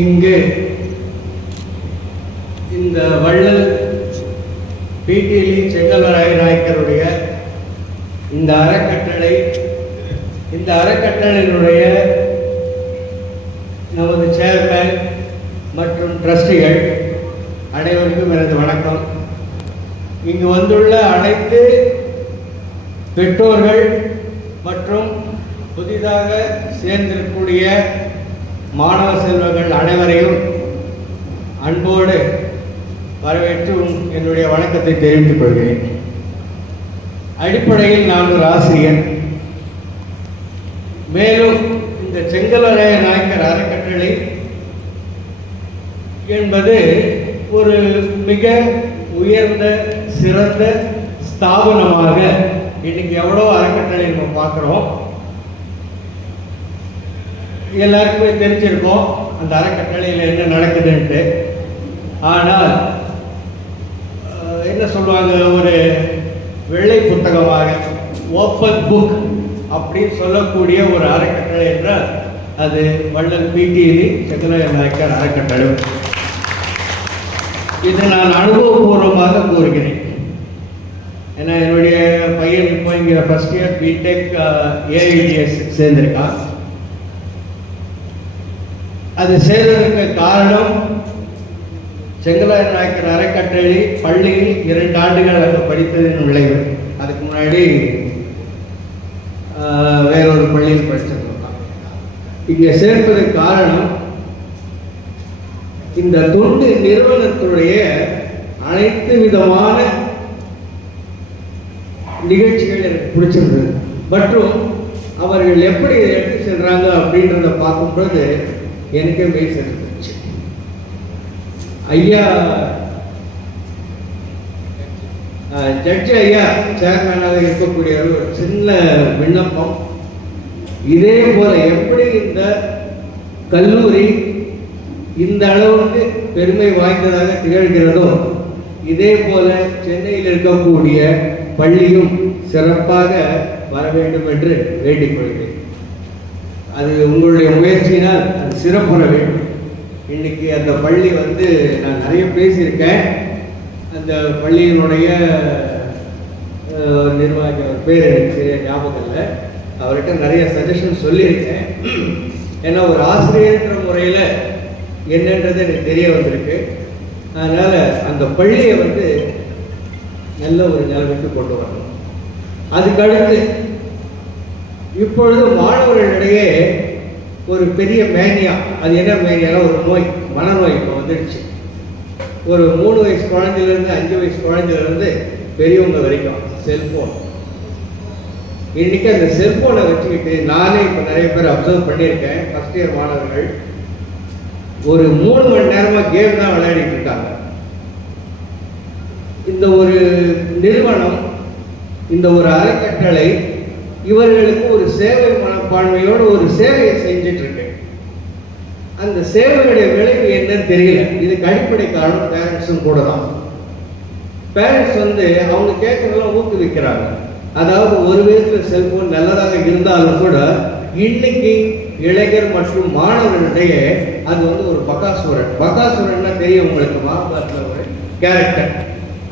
இங்கு இந்த வள்ளல் பிடிலி செங்கல்வராய நாயக்கருடைய இந்த அறக்கட்டளையினுடைய நமது சேர்மேன் மற்றும் ட்ரஸ்டிகள் அனைவருக்கும் எனது வணக்கம். இங்கு வந்துள்ள அனைத்து பெற்றோர்கள் மற்றும் புதிதாக சேர்ந்திருக்கக்கூடிய மாணவ செல்வங்கள் அனைவரையும் அன்போடு வரவேற்று என்னுடைய வணக்கத்தை தெரிவித்துக் கொள்கிறேன். அடிப்படையில் நான் ஒரு ஆசிரியர். மேலும் இந்த செங்கல்வராய நாயக்கர் அறக்கட்டளை என்பது ஒரு மிக உயர்ந்த சிறந்த ஸ்தாபனமாக இன்னைக்கு எவ்வளோ அறக்கட்டளை நம்ம பார்க்குறோம். எல்லாருக்குமே தெரிஞ்சிருக்கோம் அந்த அறக்கட்டளையில் என்ன நடக்குதுன்ட்டு. ஆனால் என்ன சொல்லுவாங்க, ஒரு வெள்ளை புத்தகமாக ஓப்பன் புக் அப்படின்னு சொல்லக்கூடிய ஒரு அறக்கட்டளை என்றால் அது வள்ளல் பிடிலி செங்கல்வராய நாயக்கர் அறக்கட்டளை. இதை நான் அனுபவபூர்வமாக கூறுகிறேன். ஏன்னா என்னுடைய பையன் இப்போ இங்கே ஃபர்ஸ்ட் இயர் பிடெக் ஏஐடிஎஸ் சேர்ந்திருக்கான். அது சேர்ந்ததற்கு காரணம் செங்கல்வராய நாயக்கர் அறக்கட்டளை பள்ளியில் 2 ஆண்டுகள் அங்கே படித்ததின் விளைவு. அதுக்கு முன்னாடி வேறொரு பள்ளியில் படிச்சிருந்தான். இங்கே சேர்ப்பதற்கு காரணம் இந்த தொண்டு நிறுவனத்துடைய அனைத்து விதமான நிகழ்ச்சிகள் எனக்கு பிடிச்சிருந்தது. மற்றும் அவர்கள் எப்படி எடுத்து செல்றாங்க அப்படின்றத பார்க்கும்போது எனக்கே மெய் செலுத்துச்சு. ஐயா ஜட்ஜி ஐயா சேர்மேனாக இருக்கக்கூடிய ஒரு சின்ன விண்ணப்பம், இதே போல எப்படி இந்த கல்லூரி இந்த அளவுக்கு பெருமை வாய்ந்ததாக திகழ்கிறதோ இதே போல சென்னையில் இருக்கக்கூடிய பள்ளியும் சிறப்பாக வர வேண்டும் என்று வேண்டிக் கொள்கிறேன். அது உங்களுடைய முயற்சியினால் அது சிறப்புற வேண்டும். இன்னைக்கு அந்த பள்ளி நான் நிறைய பேசியிருக்கேன். அந்த பள்ளியினுடைய நிர்வாகி பேர் எனக்கு சரியா ஞாபகம் இல்லை. அவர்கிட்ட நிறைய சஜஷன் சொல்லியிருக்கேன். ஏன்னா ஒரு ஆசிரியர்ன்ற முறையில் என்னன்றது எனக்கு தெரிய வந்திருக்கு. அதனால் அந்த பள்ளியை நல்ல ஒரு நிலைமைக்கு கொண்டு வரணும். அதுக்கடுத்து இப்பொழுது மாணவர்களிடையே ஒரு பெரிய மேனியா, அது என்ன மேனியானா ஒரு நோய், மனநோய் இப்போ வந்துடுச்சு. ஒரு 3 வயசு குழந்தையிலேருந்து 5 வயசு குழந்தையிலேருந்து பெரியவங்க வரைக்கும் செல்ஃபோன். இன்னைக்கு அந்த செல்ஃபோனை வச்சுக்கிட்டு நானே இப்போ நிறைய பேர் அப்சர்வ் பண்ணியிருக்கேன். ஃபர்ஸ்ட் இயர் மாணவர்கள் ஒரு 3 மணி நேரமாக கேம் தான் விளையாடிட்டு இருக்காங்க. இந்த ஒரு நிறுவனம், இந்த ஒரு அறக்கட்டளை இவர்களுக்கு ஒரு சேவை மனப்பான்மையோடு ஒரு சேவையை செஞ்சுட்டு இருக்கு. அந்த சேவையுடைய விளைவு என்னன்னு தெரியல. இதுக்கு அடிப்படை காரணம் பேரண்ட்ஸும் கூட தான். பேரண்ட்ஸ் அவங்க கேட்கறதெல்லாம் ஊக்குவிக்கிறாங்க. அதாவது ஒரு விதத்தில் செல்போன் நல்லதாக இருந்தாலும் கூட இன்னைக்கு இளைஞர் மற்றும் மாணவர்களிடையே அது ஒரு பகாசுரன்னா தெரியும் உங்களுக்கு, மகாபாரத்தில் ஒரு கேரக்டர்.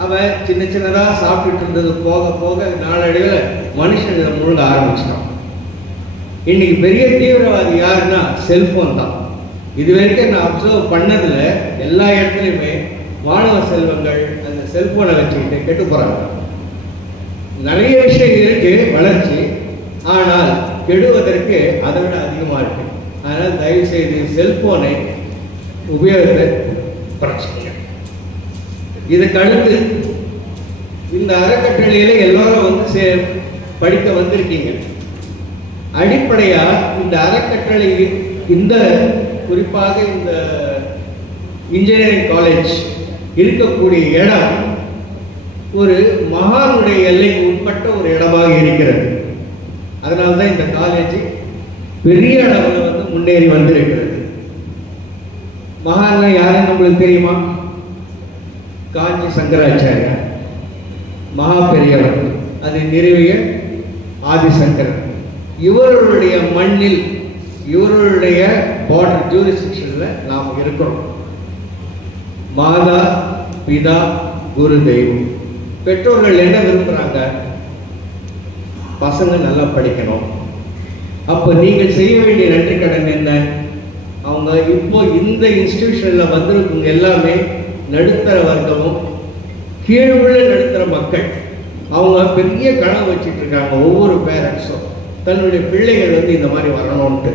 அவன் சின்ன சின்னதாக சாப்பிட்டுட்டு இருந்தது போக போக நாளடைவில் மனுஷன் இதை முழுங்க ஆரம்பிச்சிட்டான். இன்னைக்கு பெரிய தீவிரவாதி யாருன்னா செல்போன் தான். இது வரைக்கும் நான் அப்சர்வ் பண்ணதில் எல்லா இடத்துலையுமே மாணவ செல்வங்கள் அந்த செல்போனை வச்சுக்கிட்டு கெட்டு போகிறாங்க. நிறைய விஷயங்கள் இருக்கு வளர்ச்சி, ஆனால் கெடுவதற்கு அதை விட அதிகமாக இருக்கு. அதனால் தயவு செய்து செல்போனை உபயோகத்தை குறைச்சிங்க. இதுக்கு அடுத்து இந்த அறக்கட்டளையில எல்லாரும் படிக்க வந்திருக்கீங்க. அடிப்படையா இந்த அறக்கட்டளை இந்த குறிப்பாக இந்த இன்ஜினியரிங் காலேஜ் இருக்கக்கூடிய இடம் ஒரு மகானுடைய எல்லைக்கு உட்பட்ட ஒரு இடமாக இருக்கிறது. அதனால்தான் இந்த காலேஜ் பெரிய அளவில் முன்னேறி வந்திருக்கிறது. மகான்ல யாருன்னு நம்மளுக்கு தெரியுமா? காஞ்சி சங்கராச்சாரியா, மகா பெரியவர், அதை நிறுவிய ஆதிசங்கரன். இவர்களுடைய மண்ணில் இவர்களுடைய பார்டர் ஜூரிஸ்டிக்ஷனில் நாம் இருக்கிறோம். மாதா பிதா குரு தெய்வம். பெற்றோர்கள் என்ன விரும்புகிறாங்க? பசங்க நல்லா படிக்கணும். அப்போ நீங்கள் செய்ய வேண்டிய நன்றி கடன் என்ன? அவங்க இப்போ இந்த இன்ஸ்டிடியூஷனில் வந்திருக்கவங்க எல்லாமே நடுத்தர வர்க்கமும் கீழுள்ள நடுத்தர மக்கள். அவங்க பெரிய கனவு வச்சுட்டு இருக்காங்க. ஒவ்வொரு பேரண்ட்ஸும் தன்னுடைய பிள்ளைகள் வந்து இந்த மாதிரி வரணும்ட்டு.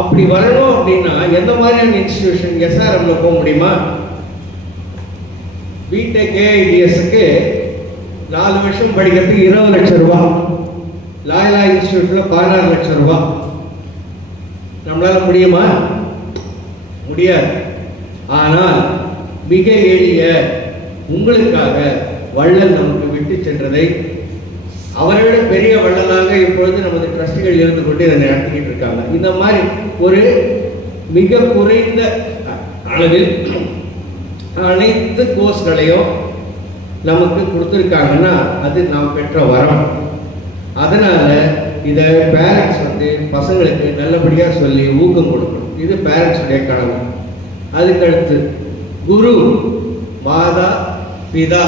அப்படி வரணும் அப்படின்னா எந்த மாதிரியான இன்ஸ்டிடியூஷன்? எஸ்ஆர்எம்ல போக முடியுமா? பிடெக் ஏஐடிஎஸ்க்கு 4 வருஷம் படிக்கிறதுக்கு 20 லட்சம் ரூபா, லாயலா இன்ஸ்டிடியூட்ல 16 லட்சம் ரூபா. நம்மளால முடியுமா? முடியாது. ஆனால் மிக எளிய உங்களுக்காக வள்ளல் நமக்கு விட்டு சென்றதை அவரை விட பெரிய வள்ளலாக இப்பொழுது நமது ட்ரஸ்டிகள் இருந்து கொண்டு இதை நடத்திக்கிட்டு இருக்காங்க. இந்த மாதிரி ஒரு மிக குறைந்த அளவில் அனைத்து கோர்ஸ்களையும் நமக்கு கொடுத்துருக்காங்கன்னா அது நாம் பெற்ற வரம். அதனால இதை பேரண்ட்ஸ் வந்து பசங்களுக்கு நல்லபடியாக சொல்லி ஊக்கம் கொடுக்கணும். இது பேரண்ட்ஸுடைய கடமை. அதுக்கடுத்து குரு, மாதா, பிதா